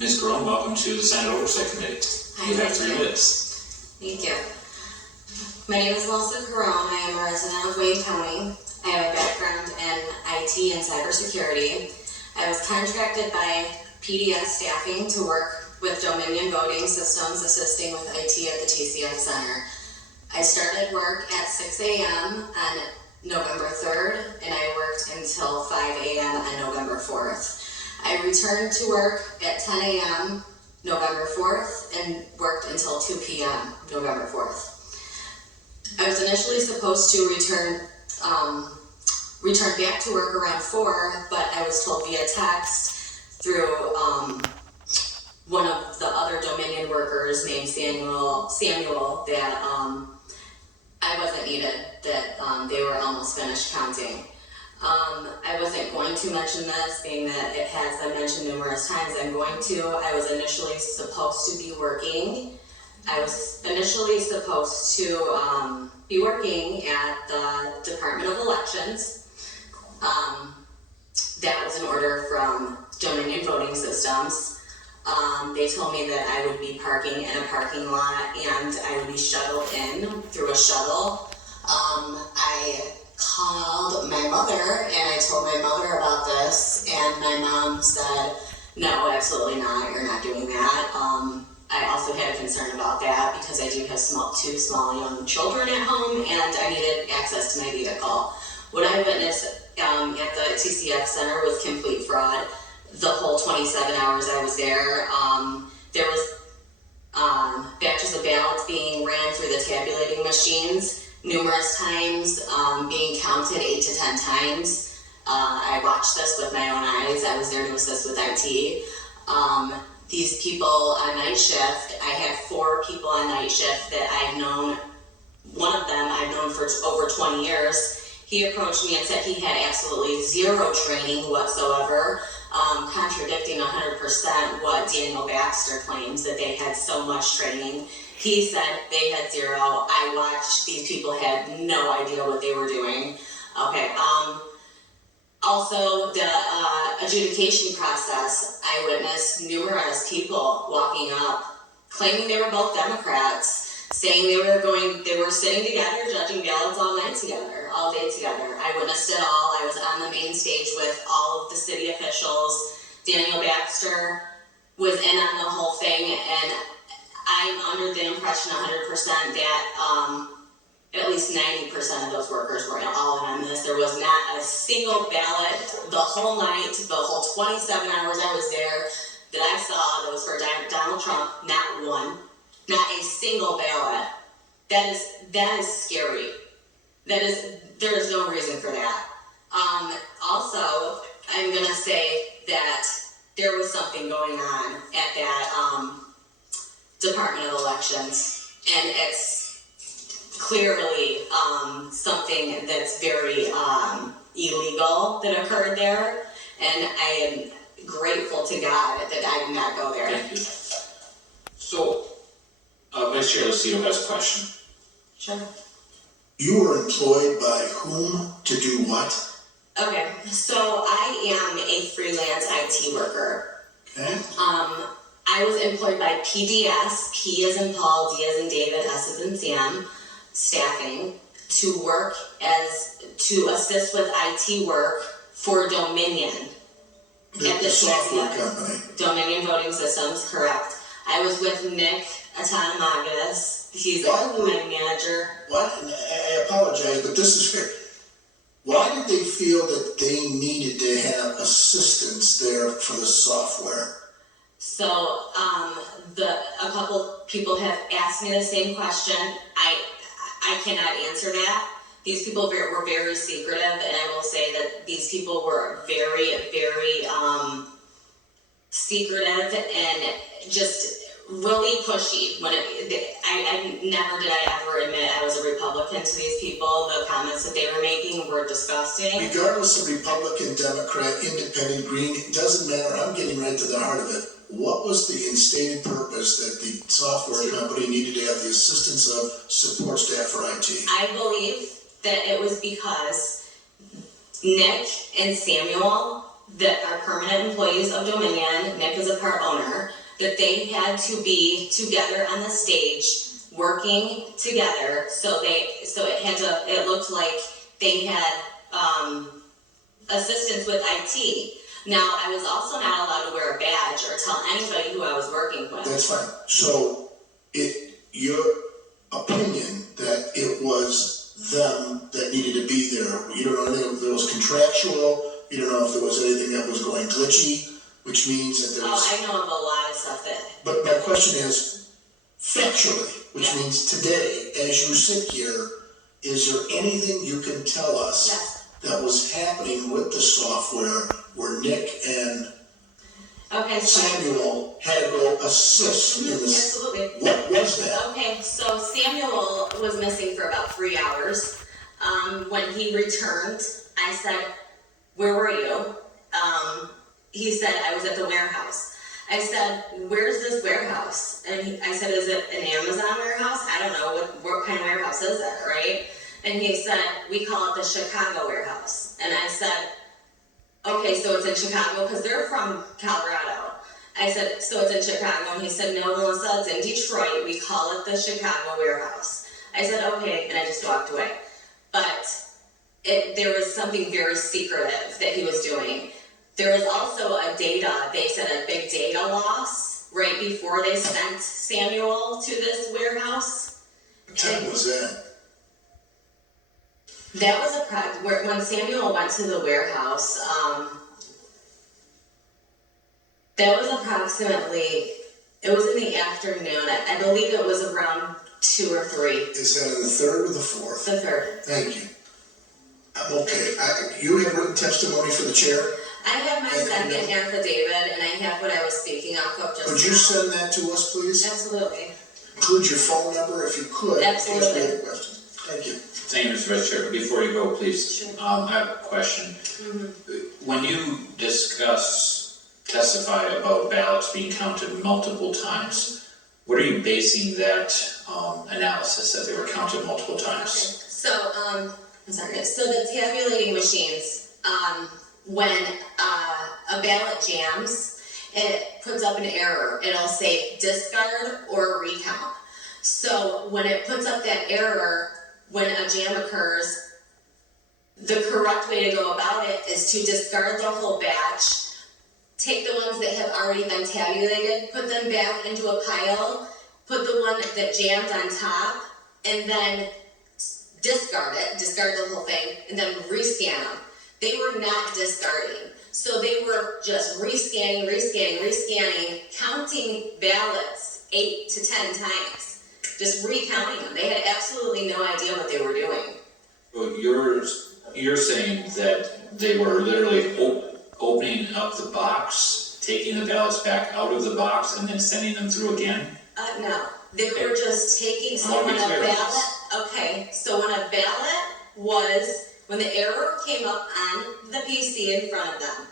Ms. Carone, welcome to the Senate Oversight Committee. You have 3 minutes. Thank you. My name is Carone. I am a resident of Wayne County. I have a background in IT and cybersecurity. I was contracted by PDS staffing to work with Dominion Voting Systems, assisting with IT at the TCF Center. I started work at 6 a.m. on November 3rd, and I worked until 5 a.m. on November 4th. I returned to work at 10 a.m. November 4th and worked until 2 p.m. November 4th. I was initially supposed to return back to work around 4, but I was told via text through one of the other Dominion workers named Samuel that I wasn't needed, that they were almost finished counting. I wasn't going to mention this, being that it has been mentioned numerous times. I'm going to. I was initially supposed to be working. I was initially supposed to be working at the Department of Elections. That was an order from Dominion Voting Systems. They told me that I would be parking in a parking lot and I would be shuttled in through a shuttle. I called my mother and I told my mother about this, and my mom said, no, absolutely not, you're not doing that. I also had a concern about that because I do have two small young children at home and I needed access to my vehicle. What I witnessed at the TCF Center was complete fraud. The whole 27 hours I was there, there was batches of ballots being ran through the tabulating machines numerous times, being counted 8 to 10 times. I watched this with my own eyes. I was there to assist with IT. These people on night shift, I had 4 people on night shift that I've known. One of them I've known for over 20 years. He approached me and said he had absolutely zero training whatsoever, contradicting 100% what Daniel Baxter claims, that they had so much training. He said they had zero. I watched, these people had no idea what they were doing. Okay, also the adjudication process, I witnessed numerous people walking up, claiming they were both Democrats, saying they were sitting together, judging ballots all night together, all day together. I witnessed it all. I was on the main stage with all of the city officials. Daniel Baxter was in on the whole thing, and I'm under the impression 100% that at least 90% of those workers were all in on this. There was not a single ballot the whole night, the whole 27 hours I was there, that I saw that was for Donald Trump. Not one, not a single ballot. That is scary. There is no reason for that. Also, I'm gonna say that there was something going on at that Department of Elections, and it's clearly something that's very illegal that occurred there, and I am grateful to God that I did not go there. Thank you. So, Vice Chair Lucido has a question. Sure. You were employed by whom to do what? Okay, so I am a freelance IT worker. Okay. I was employed by PDS, P as in Paul, D as in David, S as in Sam, staffing, to assist with IT work for Dominion. The software company. Dominion Voting Systems, correct. I was with Nick Autonomagis. He's my manager. I apologize, but this is fair. Why did they feel that they needed to have assistance there for the software? So, a couple people have asked me the same question. I cannot answer that. These people were very secretive, and I will say that these people were very, very secretive and just really pushy. Never did I ever admit I was a Republican to these people. The comments that they were making were disgusting. Regardless of Republican, Democrat, Independent, Green, it doesn't matter. I'm getting right to the heart of it. What was the instated purpose that the software company needed to have the assistance of support staff for IT? I believe that it was because Nick and Samuel that are permanent employees of Dominion, Nick is a part owner, that they had to be together on the stage, working together, so it looked like they had, assistance with IT. Now, I was also not allowed to wear a badge or tell anybody who I was working with. That's fine. So, your opinion that it was them that needed to be there, you don't know anything if it was contractual, you don't know if there was anything that was going glitchy, which means that there was... Oh, I know of a lot of stuff that... But my question is, factually, which means today, as you sit here, is there anything you can tell us that was happening with the software where Nick and Samuel had to go assist in this? Absolutely. What was that? Okay, so Samuel was missing for about 3 hours. When he returned, I said, "Where were you?" He said, "I was at the warehouse." I said, "Where's this warehouse?" And I said, "Is it an Amazon warehouse? I don't know, what kind of warehouse is it, right?" And he said, "We call it the Chicago warehouse." And I said, "Okay, so it's in Chicago," because they're from Colorado. I said, "So it's in Chicago?" And he said, "No, Melissa, it's in Detroit. We call it the Chicago warehouse." I said, "Okay," and I just walked away. But there was something very secretive that he was doing. There was also they said a big data loss right before they sent Samuel to this warehouse. What time was that? That was when Samuel went to the warehouse, that was approximately, it was in the afternoon. I believe it was around 2 or 3. Is that in the third or the fourth? The third. Thank you. I'm okay. You have written testimony for the chair? I have my second affidavit, and I have what I was speaking off of just now. Could you send that to us, please? Absolutely. Include your phone number if you could. Absolutely. In case we have questions. Thank you. Thank you, Mr. Vice Chair. Before you go, please. Sure. I have a question. When you testify about ballots being counted multiple times, what are you basing that analysis that they were counted multiple times? Okay. So, I'm sorry. So the tabulating machines, when a ballot jams, it puts up an error. It'll say discard or recount. So when it puts up that error, when a jam occurs, the correct way to go about it is to discard the whole batch, take the ones that have already been tabulated, put them back into a pile, put the one that jammed on top, and then discard the whole thing, and then rescan them. They were not discarding. So they were just rescanning, counting ballots 8 to 10 times. Just recounting them. They had absolutely no idea what they were doing. Well, you're saying that they were literally opening up the box, taking the ballots back out of the box, and then sending them through again? No. They were just taking, so when a ballot was, when the error came up on the PC in front of them,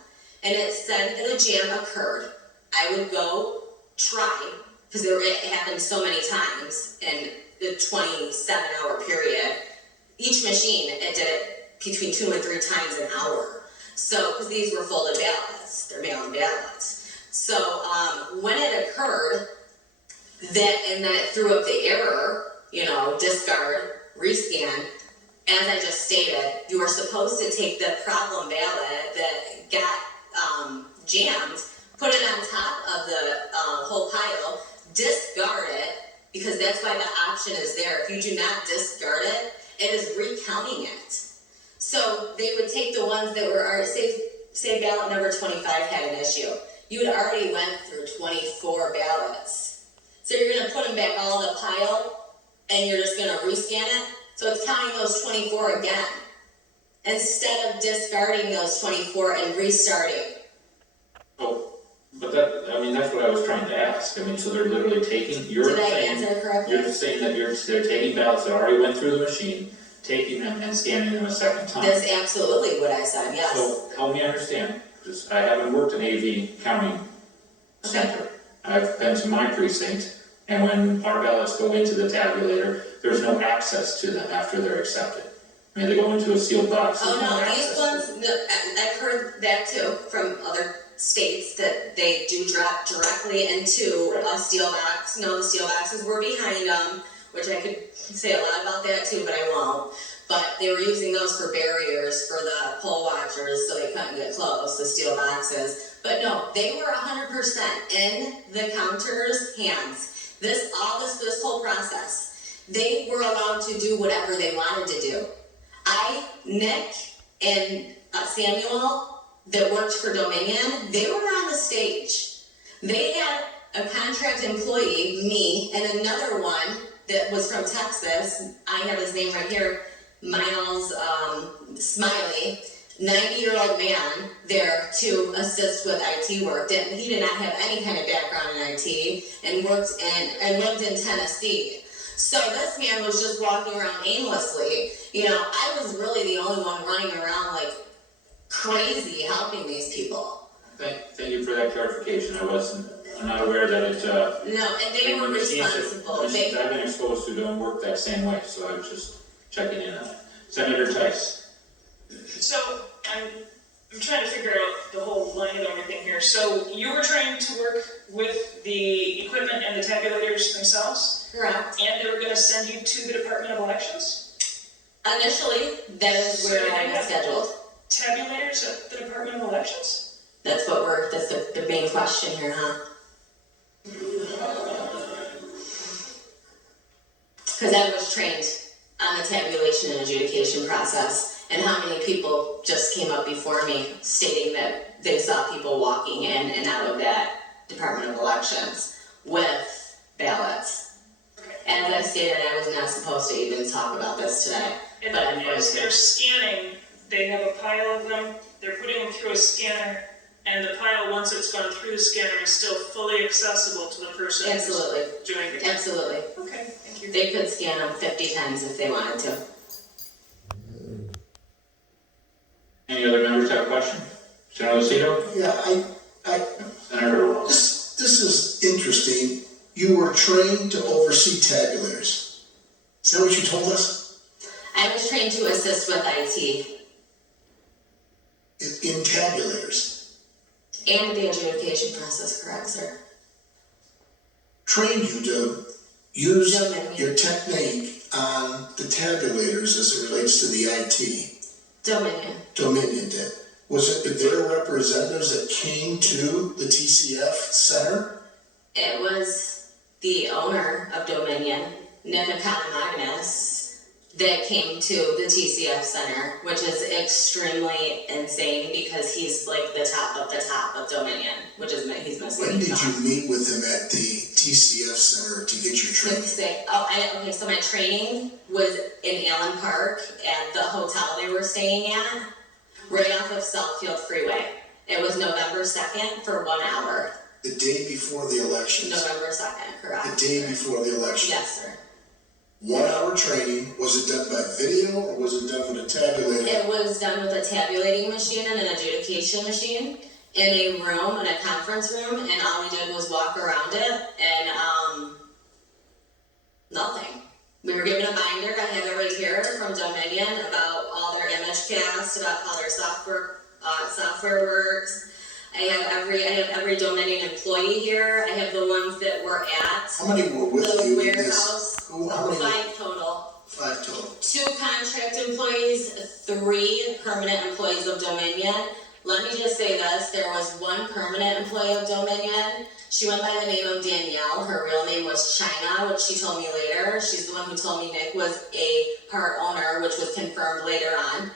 and it said that a jam occurred, I would go try, because it happened so many times in the 27-hour period. Each machine, it did it between 2 and 3 times an hour. So, because these were folded ballots, they're mail-in ballots. So, when it occurred, and then it threw up the error, discard, rescan, as I just stated, you are supposed to take the problem ballot that got jammed, put it on top of the whole pile, discard it, because that's why the option is there. If you do not discard it, it is recounting it. So they would take the ones that were already, say ballot number 25 had an issue. You had already went through 24 ballots. So you're going to put them back all in the pile, and you're just going to rescan it. So it's counting those 24 again, instead of discarding those 24 and restarting. Oh, but that's what I was trying to ask. So they're literally taking, Did I answer correctly? You're saying that they're taking ballots that already went through the machine, taking them and scanning them a second time. That's absolutely what I said, yes. So help me understand, because I haven't worked in AV counting center. I've been to my precinct, and when our ballots go into the tabulator, there's no access to them after they're accepted. I mean, they go into a sealed box. Oh there's no, access these to ones, no, I've heard that too from other states that they do drop directly into a steel box. No, the steel boxes were behind them, which I could say a lot about that too, but I won't. But they were using those for barriers for the poll watchers so they couldn't get close, the steel boxes. But no, they were 100% in the counter's hands. This whole process, they were allowed to do whatever they wanted to do. Nick, and Samuel that worked for Dominion, they were on the stage. They had a contract employee, me, and another one that was from Texas. I have his name right here, Miles Smiley, 90-year-old man there to assist with IT work. He did not have any kind of background in IT and lived in Tennessee. So this man was just walking around aimlessly. You know, I was really the only one running around like crazy helping these people. Thank you for that clarification. I'm not aware that it, No, and they were responsible. The machines I've been exposed to don't work that same way, so I was just checking in on it. Senator Tice. So I'm trying to figure out the whole line of everything here. So you were trying to work with the equipment and the tabulators themselves? Correct. And they were going to send you to the Department of Elections? Initially, that is where I was scheduled. Tabulators at the Department of Elections? That's the main question here, huh? Because I was trained on the tabulation and adjudication process, and how many people just came up before me stating that they saw people walking in and out of that Department of Elections with ballots. As I stated, I was not supposed to even talk about this today. And but I'm then going as to. they're scanning, they have a pile of them, they're putting them through a scanner, and the pile, once it's gone through the scanner, is still fully accessible to the person Absolutely. who's doing the Absolutely. Okay, thank you. They could scan them 50 times if they wanted to. Any other members have a question? Senator Lucido? Yeah, Senator. this is interesting. You were trained to oversee tabulators. Is that what you told us? I was trained to assist with IT In tabulators. and the adjudication process, correct, sir? Trained you to use Dominion. your technique on the tabulators as it relates to the IT. Dominion did. Was it their representatives that came to the TCF Center? It was the owner of Dominion, Nick Magnus, that came to the TCF Center, which is extremely insane because he's like the top of Dominion, which is he's When did you meet with him at the TCF Center to get your training? So my training was in Allen Park at the hotel they were staying at, right off of Southfield Freeway. It was November 2nd for 1 hour. The day before the elections? November 2nd, correct. The day before the election? Yes, sir. 1 hour training. Was it done by video or was it done with a tabulator? It was done with a tabulating machine and an adjudication machine in a room, in a conference room, and all we did was walk around it and nothing. We were given a binder. I have it right here from Dominion about all their image cast, about how their software works. I have every Dominion employee here. I have the ones that were at How many were with the you in warehouse. this? How many? 5 total. 5 total. 2 contract employees, 3 permanent employees of Dominion. Let me just say this, there was 1 permanent employee of Dominion. She went by the name of Danielle. Her real name was China, which she told me later. She's the one who told me Nick was a part owner, which was confirmed later on.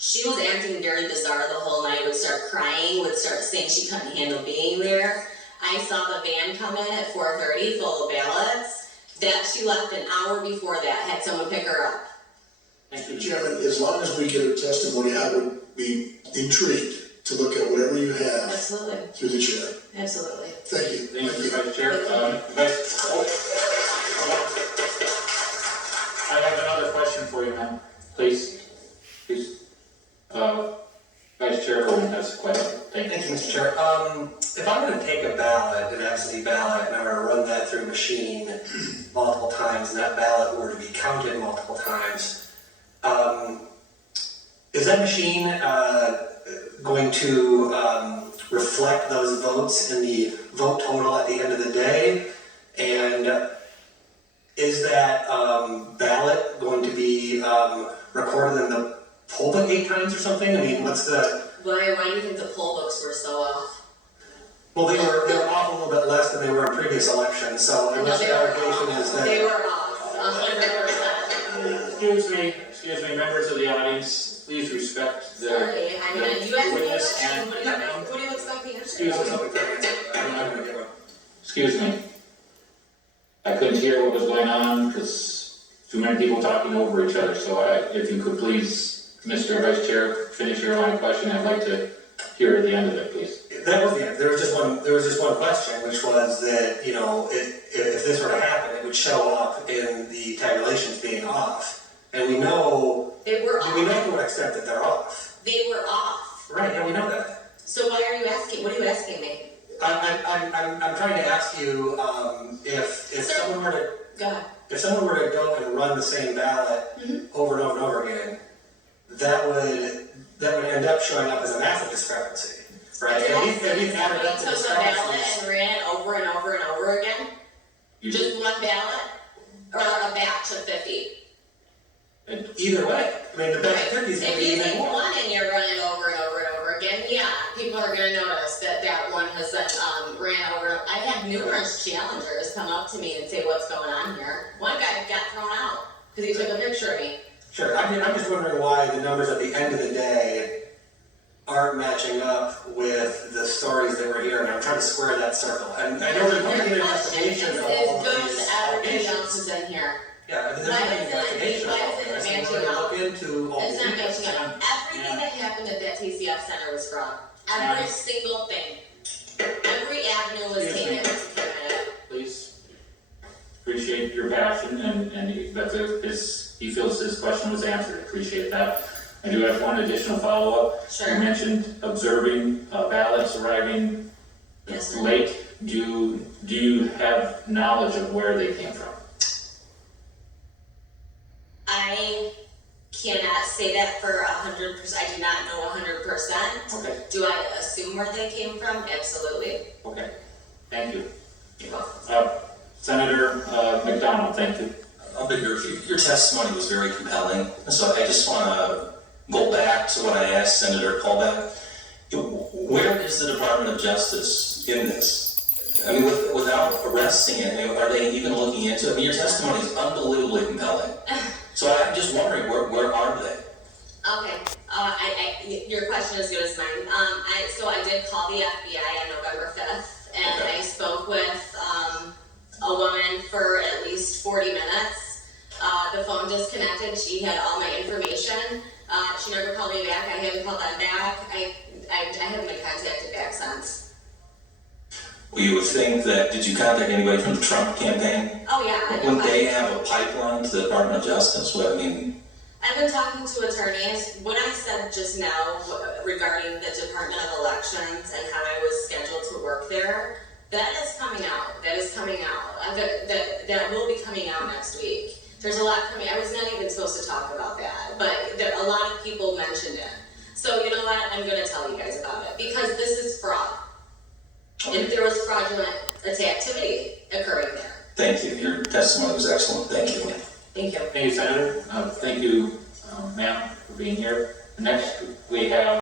She was acting very bizarre the whole night, would start crying, would start saying she couldn't handle being there. I saw the van come in at 4:30 full of ballots. That she left an hour before that, had someone pick her up. Mr. Chairman, as long as we get her testimony, I would be intrigued to look at whatever you have Absolutely, through the chair. absolutely. Thank you. Thank you, Vice Chair. I have another question for you, ma'am. Please. Vice Chair Carone has a question. Thank you, Mr. Chair. If I'm going to take a ballot, an absentee ballot, and I'm going to run that through a machine multiple times, and that ballot were to be counted multiple times, Is that machine going to reflect those votes in the vote total at the end of the day? And is that ballot going to be recorded in the poll book 8 times or something? I mean, what's the... Why do you think the poll books were so off? Well, they were off a little bit less than they were in previous elections, so unless the allegation is that... They were off, 100%. Excuse me, members of the audience, please respect the Sorry, I mean, you asked me a witness question, and... what do you expect the answer Excuse me. Excuse me. I couldn't hear what was going on because too many people talking over each other, so if you could please, Mr. Vice Chair, finish your line of question, I'd like to hear at the end of it, please. That was the end. There was just one question, which was that, you know, if this were to happen, it would show up in the tabulations being off. And we know... They were off. We know to what extent that they're off. They were off. Right, yeah, we know that. So why are you asking, what are you asking me? I'm trying to ask you if someone were to... Go ahead. If someone were to go and run the same ballot over and over and over again, that would end up showing up as a massive discrepancy, right? And we've added up the Took a ballot discrepancies. and ran it over and over and over again? Just one ballot? Or a batch of 50? Either way, I mean, the batch of 50 is going to be If you even think more. one and you're running over and over and over again, yeah, people are gonna notice that one has been, ran over. I had numerous challengers come up to me and say, what's going on here? One guy got thrown out because he took a picture of me. Sure, I'm just wondering why the numbers at the end of the day aren't matching up with the stories that we're hearing. I'm trying to square that circle. And I know there's going to be an Your question investigation is of all as of good these as everybody allegations. else is in here. Yeah, there's Why going to be an isn't it- investigation why of all isn't it this. And matching we're going to up? look into all It's the not details. matching up. Everything that happened at that TCF center was fraud. Every single thing. Every avenue was taken. Please. Appreciate your passion and he feels his question was answered. Appreciate that. I do have one additional follow-up. Sure. You mentioned observing ballots arriving Yes, sir. late. Do you have knowledge of where they came from? I cannot say that for 100%. I do not know 100%. Okay. Do I assume where they came from? Absolutely. Okay. Thank you. You're welcome. Senator McDonald, thank you. I'll be here for you. Your testimony was very compelling, and so I just want to go back to what I asked Senator Colbeck. Where is the Department of Justice in this? I mean, without arresting it, are they even looking into it? I mean, your testimony is unbelievably compelling. So I'm just wondering, where are they? Okay. Your question is as good as mine. So I did call the FBI on November 5th, and Okay. I spoke with a woman for at least 40 minutes. The phone disconnected. She had all my information. She never called me back. I haven't called them back. I haven't been contacted back since. Well, you would think that, did you contact anybody from the Trump campaign? Oh yeah. Wouldn't they have a pipeline to the Department of Justice? Well, I mean, I've been talking to attorneys. What I said just now regarding the Department of Elections and how I was scheduled to work there, that is coming out. That is coming out. That will be coming out next week. There's a lot coming. I was not even supposed to talk about that, but a lot of people mentioned it. So you know what? I'm going to tell you guys about it because this is fraud. And there was fraudulent activity occurring there. thank you. Your testimony was excellent. Thank you. Thank you. Thank you, Senator. Thank you, ma'am, for being here. Next, we have